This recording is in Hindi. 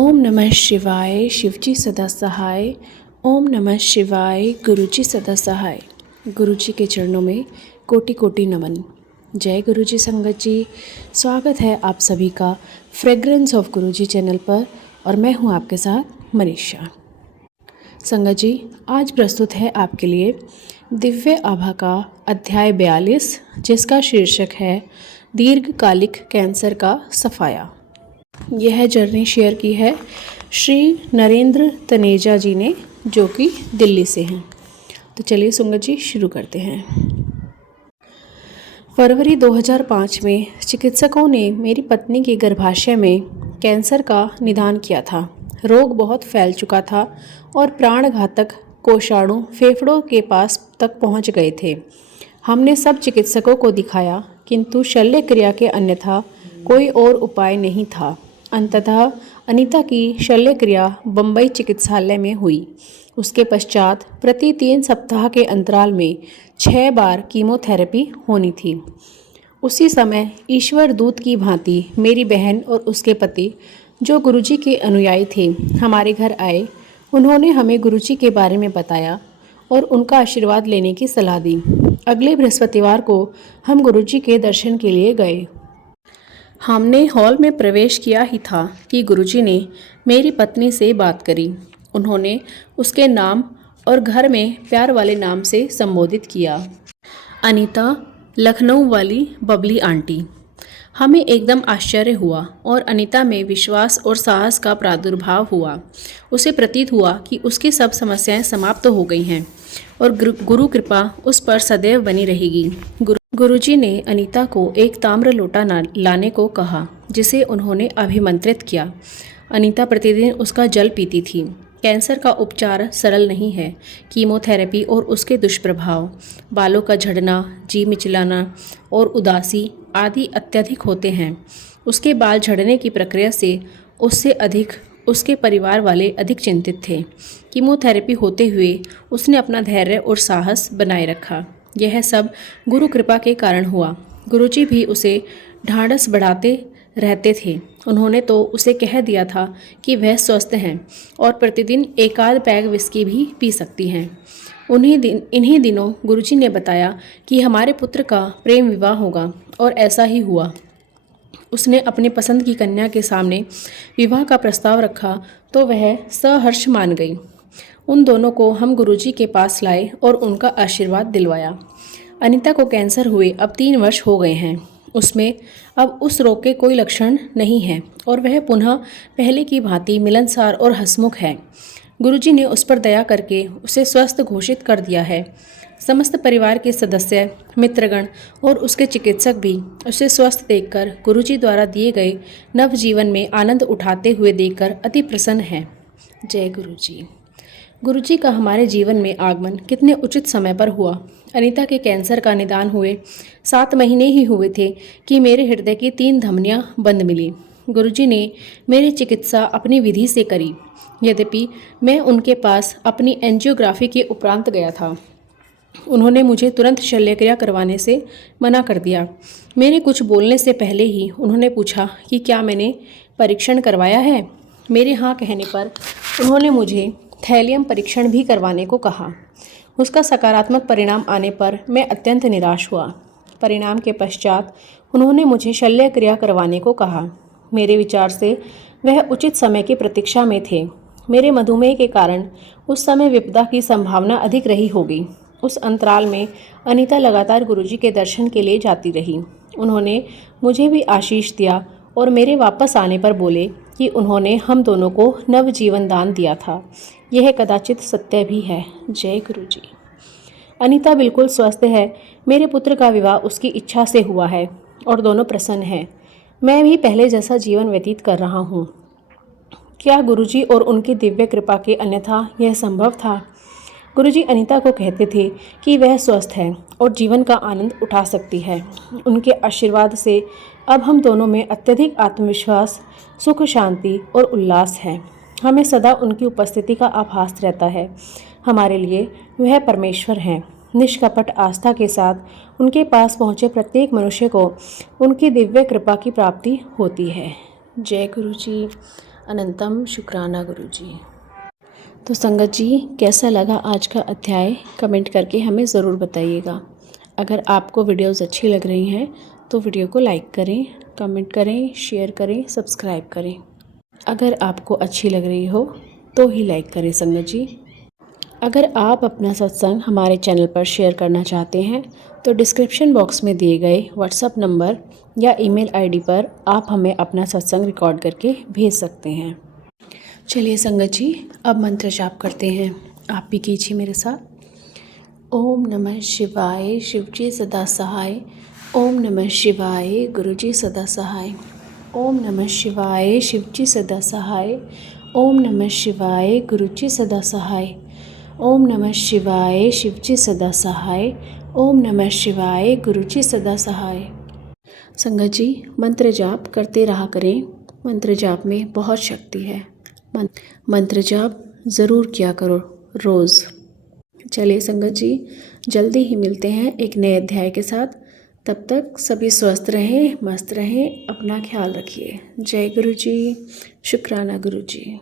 ओम नमः शिवाय शिवजी सदा सहाय। ओम नमः शिवाय गुरुजी सदा सहाय। गुरुजी के चरणों में कोटि कोटि नमन। जय गुरुजी संगत जी, स्वागत है आप सभी का फ्रेग्रेंस ऑफ गुरुजी चैनल पर और मैं हूं आपके साथ मनीषा। संगत जी, आज प्रस्तुत है आपके लिए दिव्य आभा का अध्याय 42, जिसका शीर्षक है दीर्घकालिक कैंसर का सफाया। यह जर्नी शेयर की है श्री नरेंद्र तनेजा जी ने, जो कि दिल्ली से हैं। तो चलिए संगत जी शुरू करते हैं। फरवरी 2005 में चिकित्सकों ने मेरी पत्नी के गर्भाशय में कैंसर का निदान किया था। रोग बहुत फैल चुका था और प्राणघातक कोषाणु फेफड़ों के पास तक पहुंच गए थे। हमने सब चिकित्सकों को दिखाया, किंतु शल्य क्रिया के अन्यथा कोई और उपाय नहीं था। अंततः अनीता की शल्य क्रिया बम्बई चिकित्सालय में हुई। उसके पश्चात प्रति 3 सप्ताह के अंतराल में 6 बार कीमोथेरेपी होनी थी। उसी समय ईश्वर दूत की भांति मेरी बहन और उसके पति, जो गुरुजी के अनुयायी थे, हमारे घर आए। उन्होंने हमें गुरुजी के बारे में बताया और उनका आशीर्वाद लेने की सलाह दी। अगले बृहस्पतिवार को हम गुरुजी के दर्शन के लिए गए। हमने हॉल में प्रवेश किया ही था कि गुरुजी ने मेरी पत्नी से बात करी। उन्होंने उसके नाम और घर में प्यार वाले नाम से संबोधित किया, अनीता, लखनऊ वाली बबली आंटी। हमें एकदम आश्चर्य हुआ और अनीता में विश्वास और साहस का प्रादुर्भाव हुआ। उसे प्रतीत हुआ कि उसकी सब समस्याएं समाप्त हो गई हैं और गुरु कृपा उस पर सदैव बनी रहेगी। गुरुजी ने अनीता को एक ताम्र लोटा लाने को कहा, जिसे उन्होंने अभिमंत्रित किया। अनीता प्रतिदिन उसका जल पीती थी। कैंसर का उपचार सरल नहीं है। कीमोथेरेपी और उसके दुष्प्रभाव, बालों का झड़ना, जी मिचलाना और उदासी आदि अत्यधिक होते हैं। उसके बाल झड़ने की प्रक्रिया से उससे अधिक उसके परिवार वाले अधिक चिंतित थे। कीमोथेरेपी होते हुए उसने अपना धैर्य और साहस बनाए रखा। यह सब गुरु कृपा के कारण हुआ। गुरुजी भी उसे ढाढ़स बढ़ाते रहते थे। उन्होंने तो उसे कह दिया था कि वह स्वस्थ हैं और प्रतिदिन एक आध पैग विस्की भी पी सकती हैं। इन्हीं दिनों गुरुजी ने बताया कि हमारे पुत्र का प्रेम विवाह होगा और ऐसा ही हुआ। उसने अपने पसंद की कन्या के सामने विवाह का प्रस्ताव रखा तो वह सहर्ष मान गई। उन दोनों को हम गुरुजी के पास लाए और उनका आशीर्वाद दिलवाया। अनीता को कैंसर हुए अब 3 वर्ष हो गए हैं। उसमें अब उस रोग के कोई लक्षण नहीं है और वह पुनः पहले की भांति मिलनसार और हंसमुख है। गुरुजी ने उस पर दया करके उसे स्वस्थ घोषित कर दिया है। समस्त परिवार के सदस्य, मित्रगण और उसके चिकित्सक भी उसे स्वस्थ देखकर गुरुजी द्वारा दिए गए नवजीवन में आनंद उठाते हुए देखकर अति प्रसन्न हैं। जय गुरुजी। गुरुजी का हमारे जीवन में आगमन कितने उचित समय पर हुआ। अनीता के कैंसर का निदान हुए 7 महीने ही हुए थे कि मेरे हृदय की 3 धमनियां बंद मिली। गुरुजी ने मेरी चिकित्सा अपनी विधि से करी। यद्यपि मैं उनके पास अपनी एंजियोग्राफी के उपरांत गया था, उन्होंने मुझे तुरंत शल्यक्रिया करवाने से मना कर दिया। मेरे कुछ बोलने से पहले ही उन्होंने पूछा कि क्या मैंने परीक्षण करवाया है। मेरे हाँ कहने पर उन्होंने मुझे थैलियम परीक्षण भी करवाने को कहा। उसका सकारात्मक परिणाम आने पर मैं अत्यंत निराश हुआ। परिणाम के पश्चात उन्होंने मुझे शल्य क्रिया करवाने को कहा। मेरे विचार से वह उचित समय की प्रतीक्षा में थे। मेरे मधुमेह के कारण उस समय विपदा की संभावना अधिक रही होगी। उस अंतराल में अनीता लगातार गुरुजी के दर्शन के लिए जाती रही। उन्होंने मुझे भी आशीष दिया और मेरे वापस आने पर बोले कि उन्होंने हम दोनों को नवजीवन दान दिया था। यह कदाचित सत्य भी है। जय गुरुजी। अनीता बिल्कुल स्वस्थ है। मेरे पुत्र का विवाह उसकी इच्छा से हुआ है और दोनों प्रसन्न हैं। मैं भी पहले जैसा जीवन व्यतीत कर रहा हूँ। क्या गुरुजी और उनकी दिव्य कृपा के अन्यथा यह संभव था? गुरुजी अनीता को कहते थे कि वह स्वस्थ है और जीवन का आनंद उठा सकती है। उनके आशीर्वाद से अब हम दोनों में अत्यधिक आत्मविश्वास, सुख, शांति और उल्लास है। हमें सदा उनकी उपस्थिति का आभास रहता है। हमारे लिए वह परमेश्वर हैं। निष्कपट आस्था के साथ उनके पास पहुँचे प्रत्येक मनुष्य को उनकी दिव्य कृपा की प्राप्ति होती है। जय गुरुजी। अनंतम शुक्राना गुरुजी। तो संगत जी, कैसा लगा आज का अध्याय कमेंट करके हमें ज़रूर बताइएगा। अगर आपको वीडियोस अच्छी लग रही हैं तो वीडियो को लाइक करें, कमेंट करें, शेयर करें, सब्सक्राइब करें। अगर आपको अच्छी लग रही हो तो ही लाइक करें संगत जी। अगर आप अपना सत्संग हमारे चैनल पर शेयर करना चाहते हैं तो डिस्क्रिप्शन बॉक्स में दिए गए व्हाट्सएप नंबर या ईमेल आईडी पर आप हमें अपना सत्संग रिकॉर्ड करके भेज सकते हैं। चलिए संगत जी, अब मंत्र जाप करते हैं। आप भी कीजिए मेरे साथ। ओम नमः शिवाय, शिवजी सदा सहाय। ओम नमः शिवाय, गुरुजी सदा सहाय। ओम नमः शिवाय, शिवजी सदा सहाय। ओम नमः शिवाय, गुरुजी सदा सहाय। ओम नमः शिवाय, शिवजी सदा सहाय। ओम नमः शिवाय, गुरुजी सदा सहाय। संगत जी, मंत्र जाप करते रहा करें। मंत्र जाप में बहुत शक्ति है। मंत्र जाप ज़रूर किया करो रोज़। चलिए संगत जी, जल्दी ही मिलते हैं एक नए अध्याय के साथ। तब तक सभी स्वस्थ रहें, मस्त रहें, अपना ख्याल रखिए। जय गुरु जी, शुक्राना गुरु जी।